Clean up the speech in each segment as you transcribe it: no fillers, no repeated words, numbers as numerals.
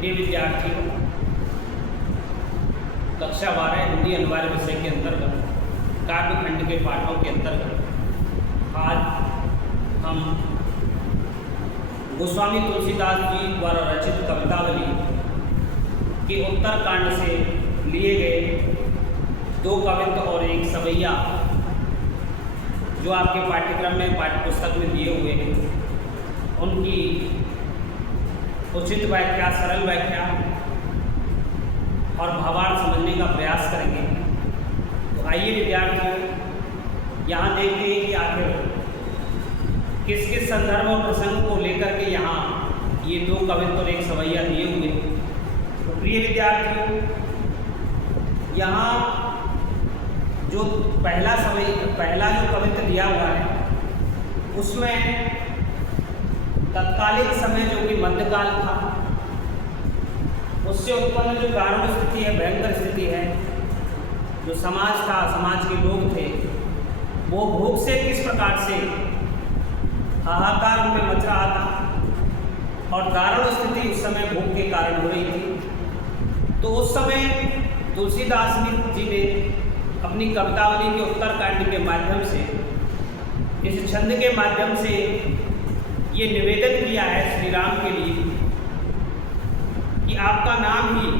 प्रिय विद्यार्थियों, कक्षा 12 हिंदी अनिवार्य विषय के अंतर्गत काव्यखंड के पाठों के अंतर्गत आज हम गोस्वामी तुलसीदास जी द्वारा रचित कवितावली के उत्तरकांड से लिए गए 2 कवित्त और 1 सवैया जो आपके पाठ्यक्रम में पाठ्यपुस्तक में दिए हुए हैं उनकी उचित व्याख्या, सरल व्याख्या और भावार्थ समझने का प्रयास करेंगे। तो आइए विद्यार्थियों, यहाँ देखते हैं कि आखिर किस किस संदर्भ और प्रसंग को लेकर के यहाँ ये 2 कवित्त और 1 सवैया दिए हुए हैं। तो प्रिय विद्यार्थियों, यहाँ जो पहला जो कवित्त दिया हुआ है उसमें तत्कालीन समय जो कि मध्यकाल था उससे उत्पन्न जो दारुण स्थिति है, भयंकर स्थिति है, जो समाज था, समाज के लोग थे, वो भूख से किस प्रकार से हाहाकार उनमें मच रहा था और दारुण स्थिति उस समय भूख के कारण हो रही थी। तो उस समय तुलसीदास जी ने अपनी कवितावली के उत्तरकांड के माध्यम से, इस छंद के माध्यम से ये निवेदन किया है श्री राम के लिए कि आपका नाम ही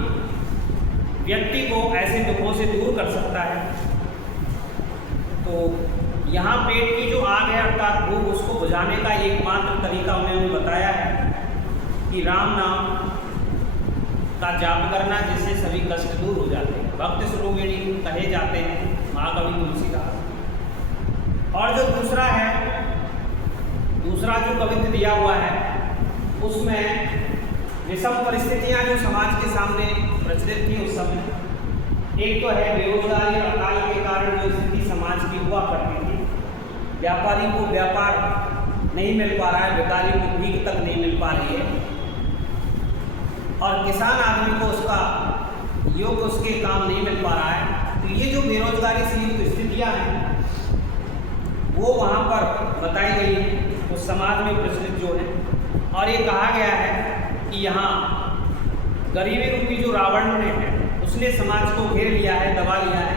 व्यक्ति को ऐसे दुखों से दूर कर सकता है। तो यहाँ पेट की जो आग है अर्थात भूख, उसको बुझाने का एकमात्र तरीका उन्होंने बताया है कि राम नाम का जाप करना, जिससे सभी कष्ट दूर हो जाते हैं। भक्त स्वरूपिणी कहे जाते हैं महाकवि तुलसीदास। और जो दूसरा जो कवित्त दिया हुआ है उसमें विषम परिस्थितियां जो समाज के सामने प्रचलित थी उस समय, एक तो है बेरोजगारी और अकाल के कारण जो स्थिति समाज की हुआ करती थी। व्यापारी को व्यापार नहीं मिल पा रहा है, भिखारी को भीख तक नहीं मिल पा रही है, और किसान आदमी को उसका योग्य उसके काम नहीं मिल पा रहा है। तो ये जो बेरोजगारी से युक्त स्थितियाँ हैं वो वहाँ पर बताई गई उस समाज में प्रचलित जो है। और ये कहा गया है कि यहाँ गरीबी रूपी जो रावण ने है उसने समाज को घेर लिया है, दबा लिया है,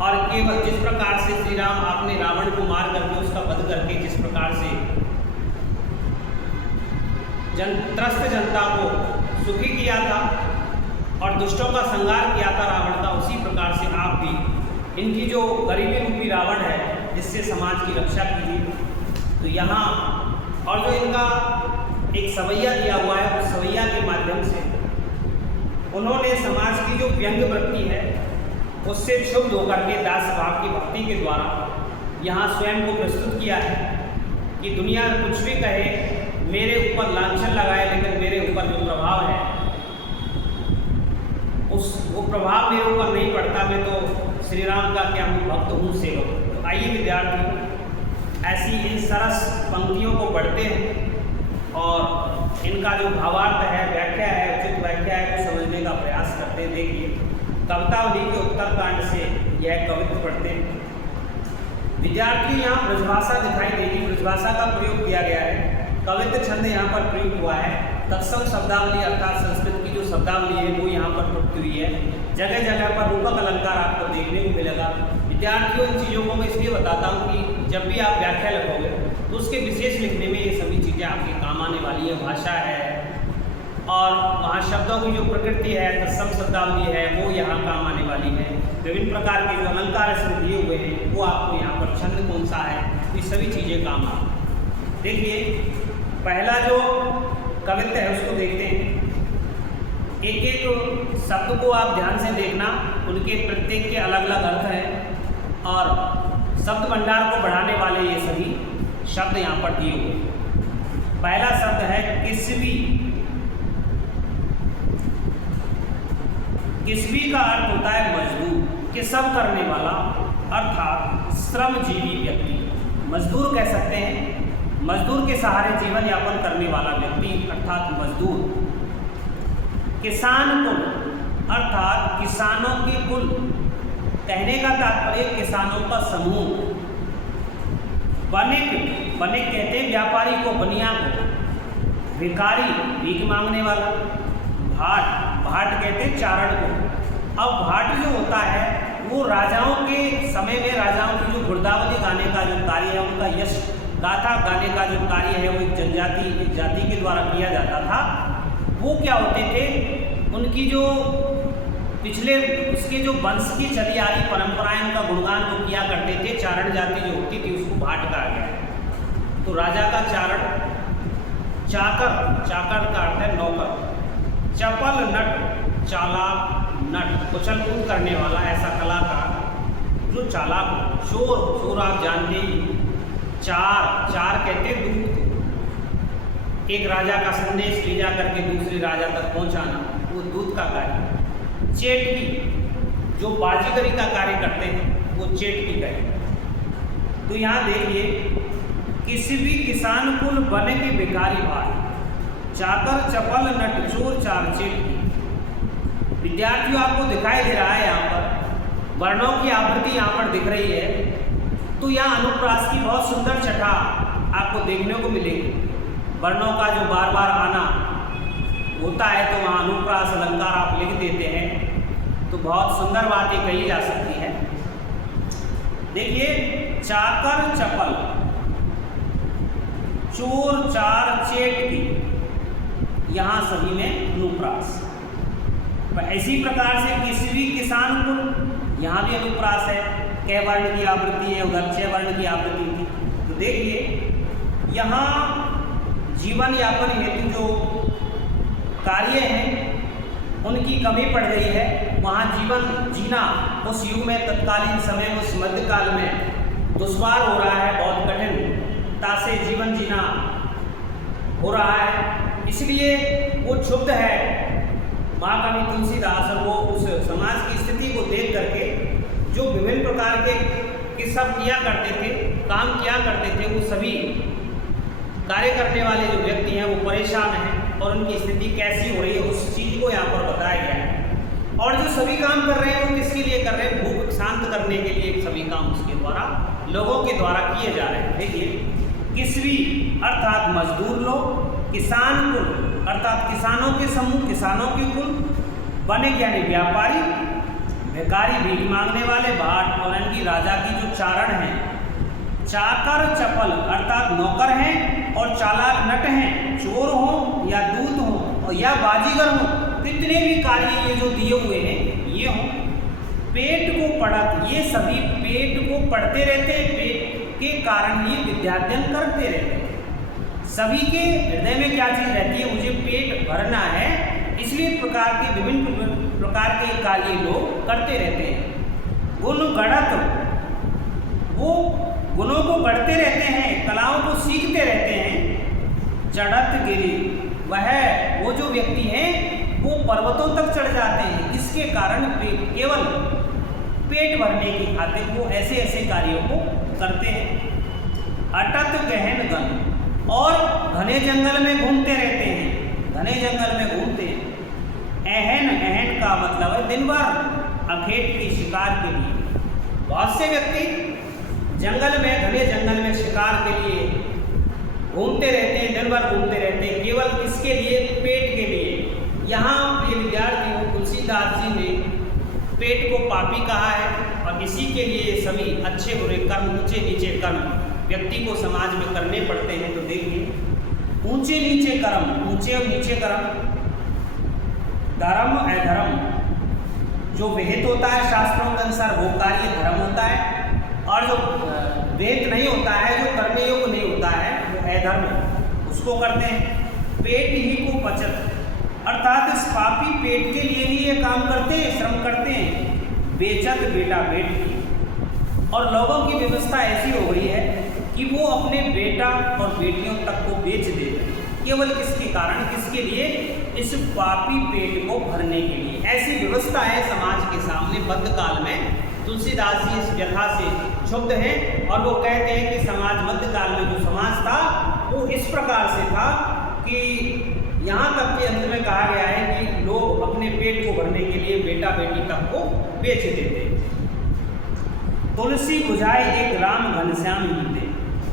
और केवल जिस प्रकार से श्री राम आपने रावण को मार करके उसका वध करके जिस प्रकार से त्रस्त जनता को सुखी किया था और दुष्टों का संहार किया था रावण का, उसी प्रकार से आप भी इनकी जो गरीबी रूपी रावण है जिससे समाज की रक्षा कीजिए। तो यहाँ और जो इनका एक सवैया दिया हुआ है उस सवैया के माध्यम से उन्होंने समाज की जो व्यंग वृत्ति है उससे क्षुब्ध होकर के दास भाव की भक्ति के द्वारा यहाँ स्वयं को प्रस्तुत किया है कि दुनिया कुछ भी कहे, मेरे ऊपर लांछन लगाए, लेकिन मेरे ऊपर जो प्रभाव है वो प्रभाव मेरे ऊपर नहीं पड़ता। मैं तो श्री राम का क्या हूँ, भक्त हूँ, सेवक। तो आइए विद्यार्थियों, ऐसी इन सरस पंक्तियों को पढ़ते हैं और इनका जो भावार्थ है, व्याख्या है, उचित व्याख्या है, को समझने का प्रयास करते हैं। देखिए, कवितावली के उत्तरकांड से यह कवित्त पढ़ते हैं। विद्यार्थी यहाँ ब्रजभाषा दिखाई देगी, ब्रजभाषा का प्रयोग किया गया है। कवित्त छंद यहाँ पर प्रयुक्त हुआ है। तत्सम शब्दावली अर्थात संस्कृत की जो शब्दावली है वो यहाँ पर प्रयुक्त हुई है। जगह जगह पर रूपक अलंकार आपको देखने को मिलेगा। विद्यार्थियों, इन चीज़ों को मैं इसलिए बताता हूँ कि जब भी आप व्याख्या लिखोगे तो उसके विशेष लिखने में ये सभी चीज़ें आपके काम आने वाली है। भाषा है और वहाँ शब्दों की जो प्रकृति है, तत्सम शब्दावली है, वो यहाँ काम आने वाली है। विभिन्न प्रकार के जो अलंकार इसमें दिए हुए हैं वो आपको यहाँ पर छंद कौन सा है, ये सभी चीज़ें काम आती। देखिए, पहला जो कवित्त है उसको देखते हैं। एक एक शब्द को आप ध्यान से देखना, उनके प्रत्येक के अलग अलग अर्थ हैं और शब्द भंडार को बढ़ाने वाले ये सभी शब्द यहाँ पर दिए हुए हैं। पहला शब्द है किस्वी। किस्वी का अर्थ होता है मजदूर, कि सब करने वाला अर्थात श्रमजीवी व्यक्ति। मजदूर कह सकते हैं, मजदूर के सहारे जीवन यापन करने वाला व्यक्ति अर्थात मजदूर। किसान कुल अर्थात किसानों के कुल, कहने का तात्पर्य किसानों का समूह। वणिक, वणिक कहते हैं व्यापारी को, बनिया को। भिखारी, भीख मांगने वाला। भाट, भाट कहते हैं चारण को। अब भाट जो होता है वो राजाओं के समय में राजाओं की जो गुरदावली गाने का जो कार्य है, उनका यश गाथा गाने का जो कार्य है वो एक जाति के द्वारा किया जाता था। वो क्या होते थे, उनकी जो पिछले उसके जो वंश की चली आ रही परंपराएं, उनका गुणगान वो किया करते थे। चारण जाति जो होती थी उसको भाट कहा गया है। तो राजा का चारण, चाकर, चाकर का अर्थ है नौकर, चपल नट, चालाक नट, उछल कूद करने वाला ऐसा कलाकार जो चालाक हो। चोर, चोर आप जानते ही। चार, चार कहते दूत, एक राजा का संदेश ले जा करके दूसरे राजा तक पहुंचाना, वो दूत का कार्य। चेटकी, जो बाजीगरी का कार्य करते हैं वो चेटकी कहे। तो यहाँ देखिए, किसी भी किसान कुल बने की भिखारी भाट, चाकर चपल नट चोर चार चेटकी। विद्यार्थियों आपको दिखाई दे रहा है यहाँ पर वर्णों की आवृत्ति यहाँ पर दिख रही है। तो यहाँ अनुप्रास की बहुत सुंदर छटा आपको देखने को मिलेगी। वर्णों का जो बार बार आना होता है तो वहाँ अनुप्रास अलंकार आप लिख देते हैं, तो बहुत सुंदर बातें कही जा सकती है। देखिए, चाकर चपल, चोर चार चेटकी, यहाँ सभी में अनुप्रास। इसी प्रकार से किसी भी किसान को यहाँ भी अनुप्रास है, कै वर्ण की आवृत्ति है, उधर छह वर्ण की आवृत्ति थी। तो देखिए, यहाँ जीवन यापन हेतु जो कार्य हैं उनकी कमी पड़ गई है। वहाँ जीवन जीना उस युग में, तत्कालीन समय में, उस मध्यकाल में दुश्वार हो रहा है, बहुत कठिनता से जीवन जीना हो रहा है। इसलिए वो क्षुब्ध है महाकवि तुलसीदास, और वो उस समाज की स्थिति को देख करके जो विभिन्न प्रकार के सब किया करते थे, काम किया करते थे, वो सभी कार्य करने वाले जो व्यक्ति हैं वो परेशान हैं और उनकी स्थिति कैसी हो रही है उस चीज़ को यहाँ पर बताया गया है। और जो सभी काम कर रहे हैं वो किसके लिए कर रहे हैं, भूख शांत करने के लिए सभी काम उसके द्वारा, लोगों के द्वारा किए जा रहे हैं। देखिए, किसवी अर्थात मजदूर लोग, किसान कुल अर्थात किसानों के समूह, किसानों के कुल, बने यानी व्यापारी, भिखारी भीख मांगने वाले, भाट, और इनकी राजा की जो चारण हैं, चाकर चपल अर्थात नौकर हैं, और चालाक नट हैं, चोर हों या दूत हों और या बाजीगर हों, कितने भी कार्य ये जो दिए हुए हैं ये हों। पेट को पढ़त, ये सभी पेट को पढ़ते रहते हैं, पेट के कारण ये विद्याध्ययन करते रहते हैं। सभी के हृदय में क्या चीज़ रहती है, मुझे पेट भरना है, इसलिए प्रकार के विभिन्न प्रकार के कार्य लोग करते रहते हैं। गुण गढ़त, वो गुणों को बढ़ते रहते हैं, कलाओं को सीखते रहते हैं। चढ़त गिरी, वह वो जो व्यक्ति हैं वो पर्वतों तक चढ़ जाते हैं, इसके कारण केवल पेट भरने की खातिर वो ऐसे ऐसे कार्यों को करते हैं। अटत गहन गन, और घने जंगल में घूमते रहते हैं, घने जंगल में घूमते हैं। एहन, एहन का मतलब है दिन भर अखेट की शिकार के लिए। बहुत से व्यक्ति जंगल में, घने जंगल में शिकार के लिए घूमते रहते हैं, दिन भर घूमते रहते हैं, केवल किसके लिए, पेट के लिए। यहाँ प्रिय विद्यार्थियों, तुलसीदास जी ने पेट को पापी कहा है, और इसी के लिए सभी अच्छे बुरे कर्म, ऊंचे नीचे कर्म व्यक्ति को समाज में करने पड़ते हैं। तो देखिए, ऊंचे नीचे कर्म, ऊंचे और नीचे कर्म, धर्म अधर्म, जो विहित होता है शास्त्रों के अनुसार वो कार्य धर्म होता है, और जो विहित नहीं होता है, जो करने योग्य नहीं होता है, वो अधर्म, उसको करते हैं। पेट ही को पचत, अर्थात इस पापी पेट के लिए ही ये काम करते हैं, श्रम करते हैं। बेचत बेटा बेटी, और लोगों की व्यवस्था ऐसी हो गई है कि वो अपने बेटा और बेटियों तक को बेच देते हैं, केवल किसके कारण, किसके लिए, इस पापी पेट को भरने के लिए। ऐसी व्यवस्था है समाज के सामने मध्यकाल में। तुलसीदास जी इस व्यथा से क्षुब्ध हैं और वो कहते हैं कि समाज मध्यकाल में जो समाज था वो इस प्रकार से था कि यहाँ तक के अंत में कहा गया है कि लोग अपने पेट को भरने के लिए बेटा बेटी तक को बेच देते। तुलसी बुझाए एक राम घनश्याम ही थे।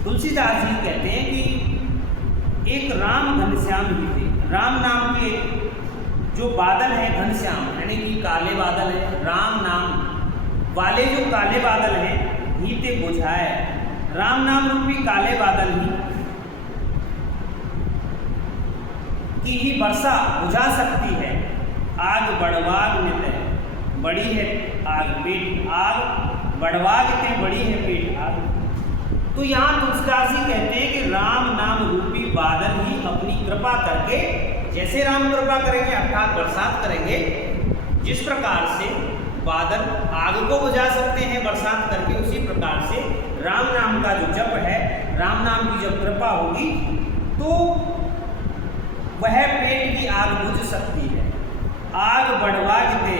तुलसीदास जी कहते हैं कि एक राम घनश्याम ही थे। राम नाम के जो बादल है घनश्याम यानी कि काले बादल है, राम नाम वाले जो काले बादल हैं ही ते बुझाए, राम नाम रूपी काले बादल ही वर्षा बुझा सकती है। आग बढ़वाग नित बड़ी है आग पेट, आग बढ़वाग ते बड़ी है पेट आग। तो यहाँ तुलसीदास जी कहते हैं कि राम नाम रूपी बादल ही अपनी कृपा करके, जैसे राम कृपा करेंगे अर्थात बरसात करेंगे, जिस प्रकार से बादल आग को बुझा सकते हैं बरसात करके, उसी प्रकार से राम नाम का जो जप है, राम नाम की जब कृपा होगी तो वह पेट की आग बुझ सकती है। आग बढ़वाग थे,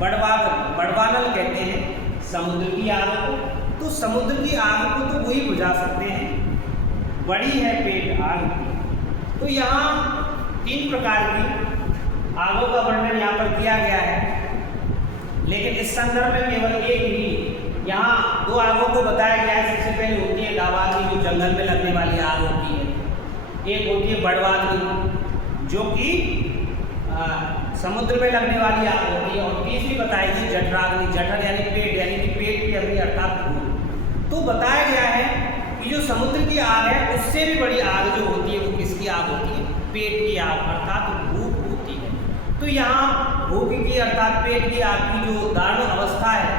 बढ़वानल कहते हैं समुद्र की आग को, तो समुद्र की आग को तो वही बुझा सकते हैं, बड़ी है पेट आग की। तो यहाँ 3 प्रकार की आगों का वर्णन यहाँ पर किया गया है, लेकिन इस संदर्भ में केवल एक ही यहाँ 2 आगों को बताया गया है। सबसे पहले होती है दावाग्नि, जो जंगल में लगने वाली आग होती है, एक होती है बढ़वाग्नि जो कि समुद्र में लगने वाली आग होती है, और तीसरी बताएगी जठराग्नि, जठर यानी कि पेट की अग्नि अर्थात भूख। तो बताया गया है कि जो समुद्र की आग है उससे भी बड़ी आग जो होती है वो किसकी आग होती है? पेट की आग अर्थात भूख होती है। तो यहाँ भूख की अर्थात पेट की आग की जो दारुण अवस्था है,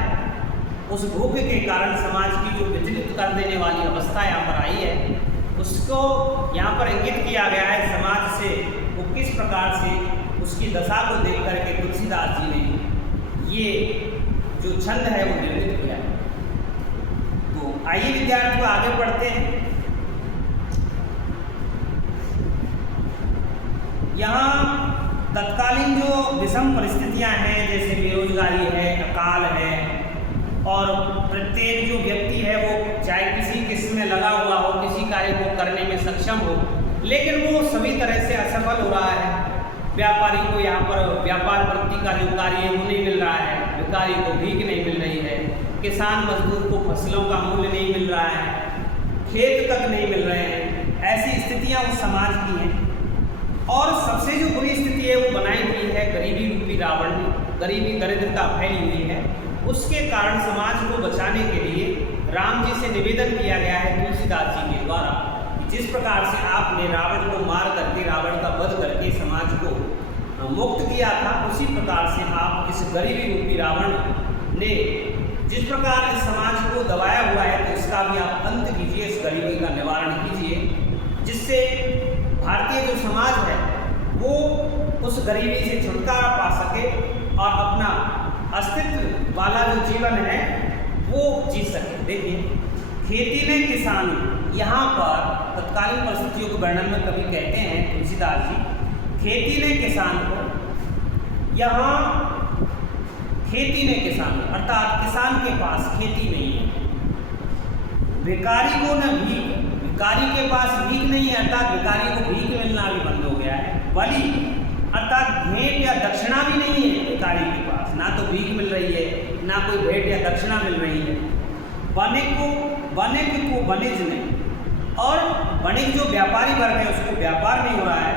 उस भूख के कारण समाज की जो विचलित कर देने वाली अवस्था यहाँ पर आई है, उसको यहाँ पर इंगित किया गया है। समाज से वो किस प्रकार से उसकी दशा को देख करके तुलसीदास जी ने ये जो छंद है वो निर्मित किया है। तो आइए विद्यार्थियों आगे बढ़ते हैं। यहाँ तत्कालीन जो विषम परिस्थितियां हैं, जैसे बेरोजगारी है, अकाल है, और प्रत्येक जो व्यक्ति है वो चाहे किसी किस्म में लगा हुआ हो, किसी कार्य को करने में सक्षम हो, लेकिन वो सभी तरह से असफल हो रहा है। व्यापारी को यहाँ पर व्यापार वृत्ति का जो कार्य है वो नहीं मिल रहा है, भिखारी को भीख नहीं मिल रही है, किसान मजदूर को फसलों का मूल्य नहीं मिल रहा है, खेत तक नहीं मिल रहे हैं। ऐसी स्थितियाँ उस समाज की हैं। और सबसे जो बुरी स्थिति है वो बनाई हुई है गरीबी रूपी रावण ने, गरीबी दरिद्रता फैली हुई है। उसके कारण समाज को बचाने के लिए राम जी से निवेदन किया गया है तुलसीदास जी के द्वारा, जिस प्रकार से आपने रावण को मार करके, रावण का वध करके समाज को मुक्त किया था, उसी प्रकार से आप इस गरीबी रूपी रावण ने जिस प्रकार इस समाज को दबाया हुआ है, तो इसका भी आप अंत कीजिए, इस गरीबी का निवारण कीजिए, जिससे भारतीय जो समाज है वो उस गरीबी से छुटकारा पा सके और अपना अस्तित्व वाला जो जीवन है वो जी सके। देखिए, खेती ने किसान, यहाँ पर तत्कालीन परिस्थितियों के वर्णन में कभी कहते हैं तुलसीदास जी, खेती ने किसान को, यहाँ खेती ने किसान अर्थात किसान के पास खेती नहीं है, भिखारी को न भीख, भिखारी के पास भीख नहीं है, अर्थात भिखारी को भीख मिलना भी बंद हो गया है। बलि अर्थात भेंट या दक्षिणा भी नहीं है भिखारी के पास, ना तो भीख मिल रही है, ना कोई भेंट या दक्षिणा मिल रही है। वणिक को वणिज नहीं, और वणिक जो व्यापारी वर्ग है उसको व्यापार नहीं हो रहा है,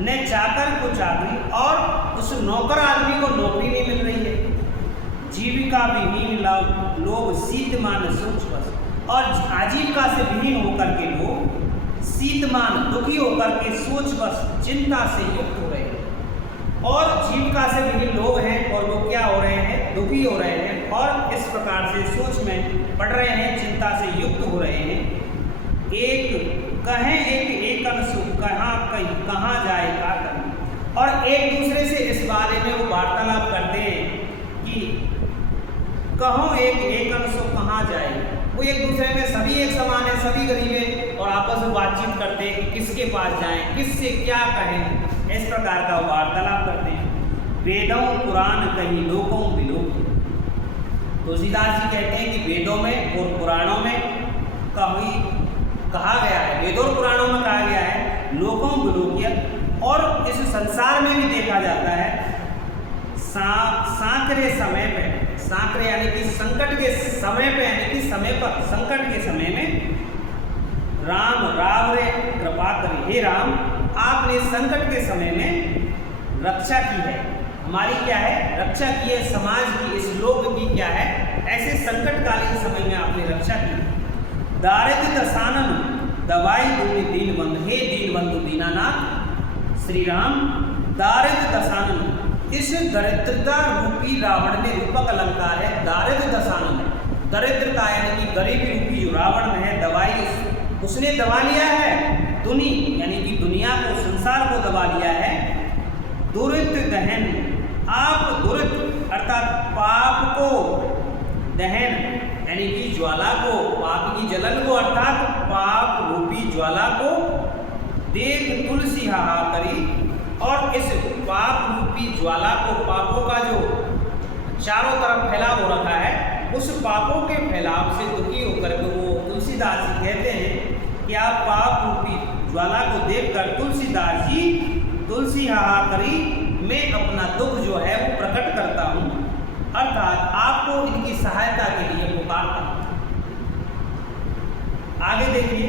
न चाकर को चाकरी, और उस नौकर आदमी को नौकरी नहीं मिल रही है। जीविका विहीन लोग शीतमान सोच बस, और आजीविका से विहीन होकर के लोग शीतमान दुखी होकर के सोच बस चिंता से युक्त हो रहे हैं। और जीविका से विहीन लोग हैं और वो क्या हो रहे हैं? दुखी हो रहे हैं, और इस प्रकार से सोच में पड़ रहे हैं, चिंता से युक्त हो रहे हैं। एक कहें एक सुख कहाँ जाए का करें, और एक दूसरे से इस बारे में वो वार्तालाप करते हैं कि कहो एक सुख कहाँ जाए। वो एक दूसरे में सभी एक समान है, सभी गरीब हैं, और आपस में बातचीत करते हैं कि किसके पास जाएं, किससे क्या कहें, इस प्रकार का वार्तालाप करते हैं। वेदों पुराण कहीं लोकों विलोक, तुलसीदास जी कहते हैं कि वेदों में और पुराणों में कहा गया है, वेदों और पुराणों में कहा गया है लोकों विलोक्य, और इस संसार में भी देखा जाता है सांकरे समय पे, सांकरे यानी कि संकट के समय पे, यानी कि समय पर, संकट के समय में राम रे कृपा करी, हे राम आपने संकट के समय में रक्षा की है, हमारी क्या है रक्षा की है, समाज की, इस लोक की क्या है, ऐसे संकटकालीन समय में आपने रक्षा की। दारिद्र दशानन दवाई दूनी दीन बंधु, हे दीन बंधु दीनानाथ श्री राम। दारिद्र दशानन, इस दरिद्रता रूपी रावण ने, रूपक अलंकार है, दारिद्र दशानन, दरिद्रता यानी कि गरीबी रूपी जो रावण है दवाई, उसने दबा लिया है, दुनी यानी कि दुनिया को, संसार को दबा लिया है। दुरित दहन, आप दुरित अर्थात पाप को, दहन यानी कि ज्वाला को, पाप की जलन को अर्थात पाप रूपी ज्वाला को देख तुलसी हाहाकरी, और इस पाप रूपी ज्वाला को, पापों का जो चारों तरफ फैलाव हो रखा है, उस पापों के फैलाव से दुखी होकर के वो तुलसीदास जी कहते हैं कि आप पाप रूपी ज्वाला को देखकर तुलसीदास जी, तुलसी हाहाकरी, मैं अपना दुख जो है वो प्रकट करता हूँ, अर्थात आपको इनकी सहायता के लिए पुकारता हूँ। आगे देखिए,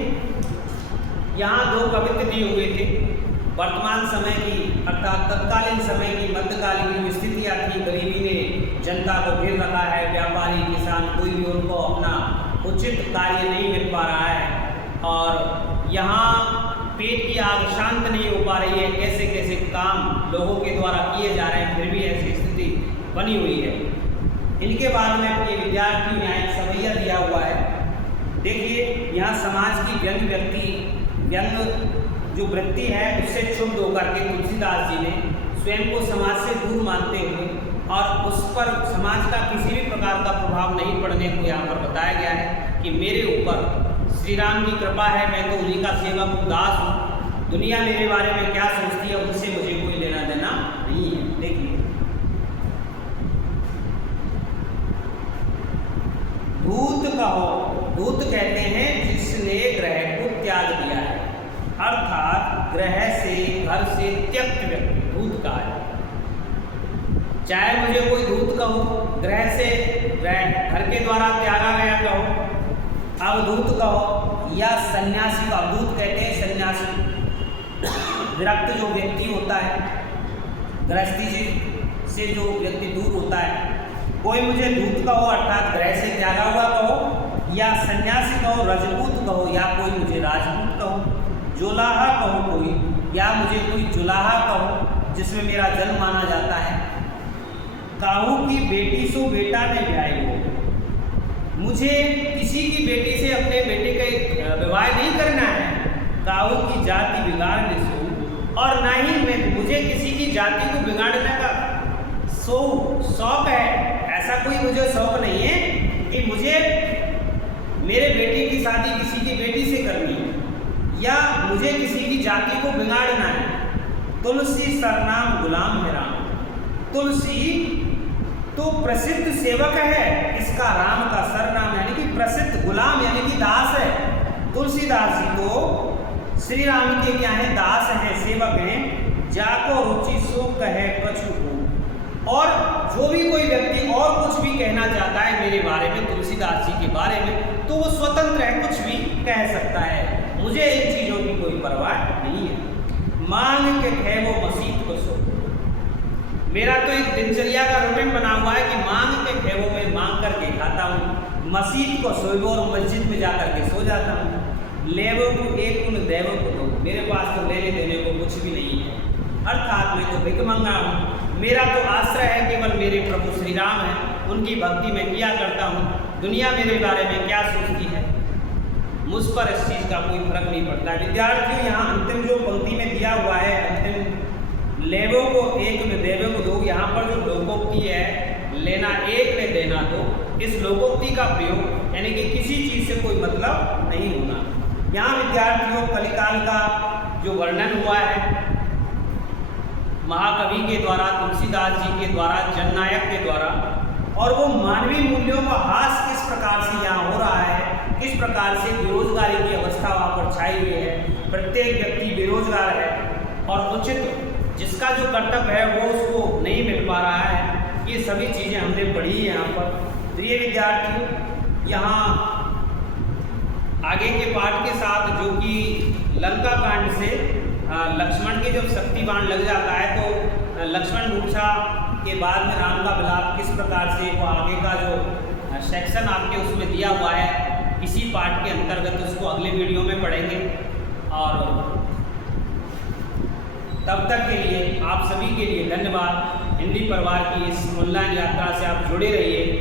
यहाँ दो कवित्व दिए हुए थे, वर्तमान समय की अर्थात तत्कालीन समय की मध्यकालीन जो स्थितियाँ थी, गरीबी ने जनता को घेर रखा है, व्यापारी किसान कोई भी उनको अपना उचित कार्य नहीं मिल पा रहा है, और यहाँ पेट की आग शांत नहीं हो पा रही है, कैसे कैसे काम लोगों के द्वारा किए जा रहे हैं, फिर भी ऐसी स्थिति बनी हुई है। इनके बाद में अपने विद्यार्थियों ने एक सवैया दिया हुआ है। देखिए, यहाँ समाज की व्यंग जो वृत्ति है उससे क्षुब्ध होकर के तुलसीदास जी ने स्वयं को समाज से दूर मानते हुए, और उस पर समाज का किसी भी प्रकार का प्रभाव नहीं पड़ने को यहाँ पर बताया गया है कि मेरे ऊपर श्री राम की कृपा है, मैं तो उन्हीं का सेवक दास हूँ, दुनिया मेरे बारे में क्या सोचती है उनसे मुझे कोई लेना देना नहीं है। देखिए, धूत कहो, धूत कहते हैं जिसने ग्रह को त्याग दिया है, अर्थात ग्रह से, घर से त्यक्त व्यक्ति धूत कहा है। चाहे मुझे कोई धूत कहो, ग्रह से, घर के द्वारा त्यागा गया कहो, अवधूत कहो, या सन्यासी को अवधूत कहते हैं, सन्यासी विरक्त जो व्यक्ति होता है, गृहस्थी से जो व्यक्ति दूर होता है, कोई मुझे धूत कहो अर्थात ग्रह से त्यागा हुआ कहो, या सन्यासी कहो, रजपूत कहो, या कोई मुझे राजपूत कहो, जुलाहा कहो कोई, या मुझे कोई जुलाहा कहो जिसमें मेरा जन्म माना जाता है। काहू की बेटी सो बेटा ने ब्याई हो, मुझे किसी की बेटी से अपने बेटे का विवाह नहीं करना है। काहू की जाति बिगाड़ने सो, और ना ही मुझे किसी की जाति को बिगाड़ने का शौक है, ऐसा कोई मुझे शौक नहीं है कि मुझे मेरे बेटे की शादी किसी की बेटी से करनी है, या मुझे किसी की जाति को बिगाड़ना है। तुलसी सरनाम गुलाम है राम, तुलसी तो प्रसिद्ध सेवक है, इसका राम का सरनाम यानी कि प्रसिद्ध गुलाम यानी कि दास है। तुलसीदास जी तो श्री राम के क्या है, दास हैं, सेवक हैं। जाको रुचि सो कहे कछु हो, और जो भी कोई व्यक्ति और कुछ भी कहना चाहता है मेरे बारे में, तुलसीदास जी के बारे में, तो वो स्वतंत्र है, कुछ भी कह सकता है, मुझे इन चीज़ों की कोई परवाह नहीं है। मांग के खे वो मसीत को सो, मेरा तो एक दिनचर्या का रूटीन बना हुआ है कि मांग के खेवों में मांग करके खाता हूँ, मस्जिद को सोएबो और मस्जिद में जा करके सो जाता हूँ। लेवो को एक उन देवो को दो, मेरे पास तो लेने देने को कुछ भी नहीं है, अर्थात मैं तो भिखमंगा हूँ। मेरा तो आश्रय है केवल मेरे प्रभु श्री राम है, उनकी भक्ति मैं किया करता हूँ। दुनिया मेरे बारे में क्या सोचती है, मुझ पर इस चीज़ का कोई फर्क नहीं पड़ता। विद्यार्थियों, यहाँ अंतिम जो पंक्ति में दिया हुआ है, अंतिम लेवो को एक में देवो को दो, यहाँ पर जो लोकोक्ति है, लेना एक में देना दो, इस लोकोक्ति का प्रयोग यानी कि किसी चीज़ से कोई मतलब नहीं होना। यहाँ विद्यार्थियों कलिकाल का जो वर्णन हुआ है महाकवि के द्वारा, तुलसीदास जी के द्वारा, जननायक के द्वारा, और वो मानवीय मूल्यों का हास किस प्रकार से यहाँ हो रहा है, किस प्रकार से बेरोजगारी की अवस्था वहाँ पर छाई हुई है, प्रत्येक व्यक्ति बेरोजगार है और उचित जिसका जो कर्तव्य है वो उसको नहीं मिल पा रहा है। ये सभी चीज़ें हमने पढ़ी है यहाँ पर। प्रिय विद्यार्थियों, यहाँ आगे के पाठ के साथ जो कि लंका कांड से लक्ष्मण के जब शक्ति बाण लग जाता है तो लक्ष्मण मूर्छा के बाद में राम का विलाप किस प्रकार से, वो आगे का जो सेक्शन आपके उसमें दिया हुआ है, इसी पार्ट के अंतर्गत उसको अगले वीडियो में पढ़ेंगे। और तब तक के लिए आप सभी के लिए धन्यवाद। हिंदी परिवार की इस ऑनलाइन यात्रा से आप जुड़े रहिए।